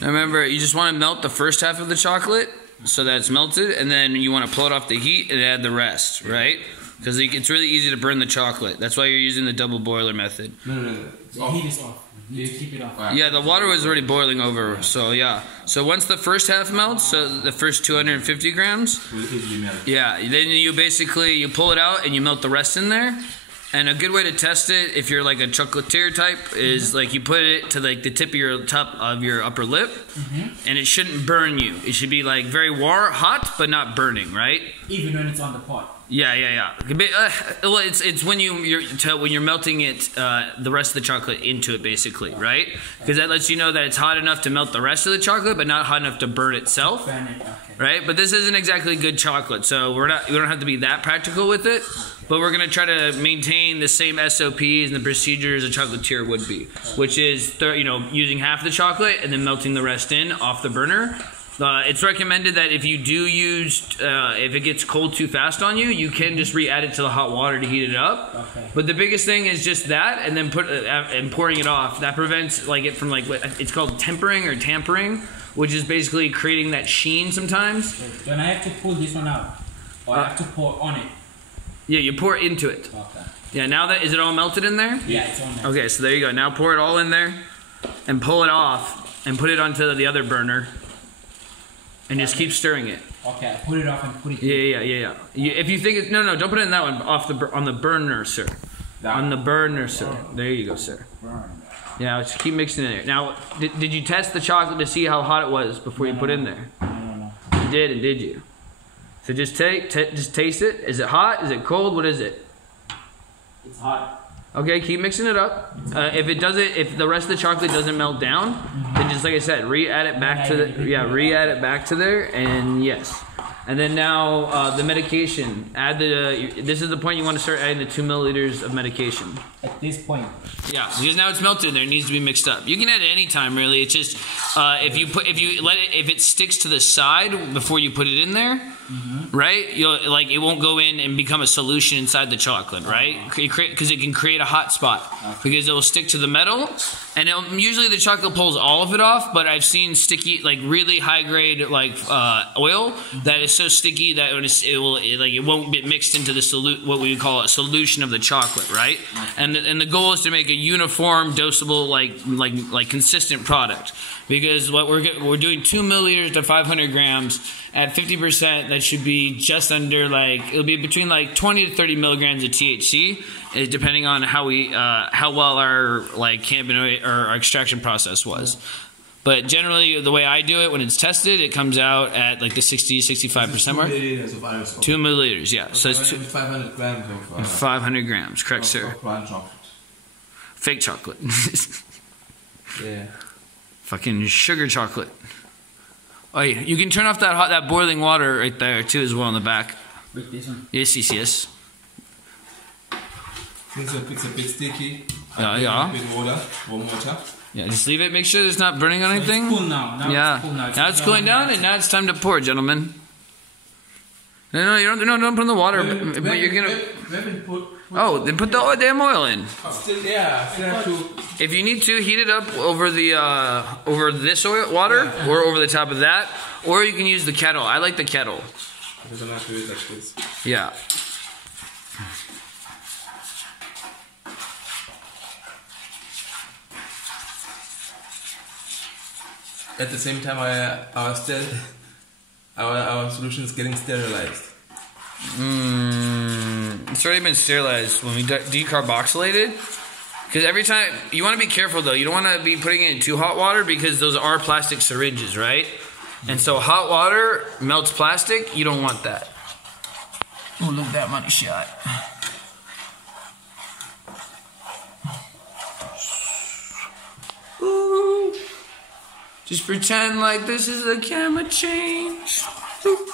Now remember, you just want to melt the first half of the chocolate so that it's melted, and then you want to pull it off the heat and add the rest, right? Because it's really easy to burn the chocolate. That's why you're using the double boiler method. No. The heat is off. You keep it off. Yeah, the water was already boiling over, so yeah. So once the first half melts, so the first 250 grams, yeah, then you basically, you pull it out and you melt the rest in there. And a good way to test it, if you're like a chocolatier type, is like you put it to like the tip of your upper lip, and it shouldn't burn you. It should be like very hot, but not burning, right? Even when it's on the pot. Yeah. Well, it's when you're melting it, the rest of the chocolate into it, basically, right? Because that lets you know that it's hot enough to melt the rest of the chocolate, but not hot enough to burn itself, right? But this isn't exactly good chocolate, so we don't have to be that practical with it. But we're gonna try to maintain the same SOPs and the procedures a chocolatier would be, which is using half the chocolate and then melting the rest in off the burner. It's recommended that if you do use, if it gets cold too fast on you, you can just re-add it to the hot water to heat it up. Okay. But the biggest thing is just that, and then pouring it off. That prevents it from it's called tempering or tampering, which is basically creating that sheen sometimes. Then I have to pull this one out, or I have to pour on it. Yeah, you pour it into it. Okay. Yeah, now is it all melted in there? Yeah, it's on there. Okay, so there you go. Now pour it all in there, and pull it off, and put it onto the other burner. And just keep stirring it. Okay, I put it off and put it. Yeah. If you think no, don't put it in that one. On the burner, sir. On the burner, sir. There you go, sir. Yeah, just keep mixing it in there. Now, did you test the chocolate to see how hot it was before you put it in there? No. You did, and did you? So just taste it. Is it hot? Is it cold? What is it? It's hot. Okay, keep mixing it up. If the rest of the chocolate doesn't melt down, then just like I said, re-add it back to there, and yes. And then now the medication. This is the point you want to start adding the 2 milliliters of medication. At this point. Yeah, because now it's melted in there. It needs to be mixed up. You can add it any time, really. It's just if it sticks to the side before you put it in there, right? It won't go in and become a solution inside the chocolate, right? Because it can create a hot spot because it will stick to the metal, and usually the chocolate pulls all of it off. But I've seen sticky, really high grade oil that is so sticky that it won't get mixed into the what we call a solution of the chocolate, right? And the goal is to make a uniform, dosable, consistent product. Because what we're doing 2 milliliters to 500 grams at 50%. That should be just under it'll be between 20 to 30 milligrams of THC, depending on how well our cannabinoid or our extraction process was. But generally, the way I do it, when it's tested, it comes out at the 60-65% mark. 2 milliliters, yeah. So it's 500 grams of 500 grams, correct, sir. Chocolate. Fake chocolate. Yeah. Fucking sugar chocolate. Oh yeah, you can turn off that boiling water right there too as well in the back. With this one? Yes. It's a bit sticky. Yeah. A bit water, warm water. Yeah, just leave it. Make sure it's not burning on anything. It's cool now. It's cool now. Now it's cooling down, and now it's time to pour, gentlemen. No, you don't put in the water. But you're gonna. Oh, then put the damn oil in. If you need to, heat it up over this water, or over the top of that, or you can use the kettle. I like the kettle. I don't have to do it like this. Yeah. At the same time, our solution is getting sterilized. It's already been sterilized when we decarboxylated. Because every time, you want to be careful though. You don't want to be putting it in too hot water because those are plastic syringes, right? And so hot water melts plastic. You don't want that. Oh, look at that money shot. Ooh. Just pretend like this is a camera change. Ooh.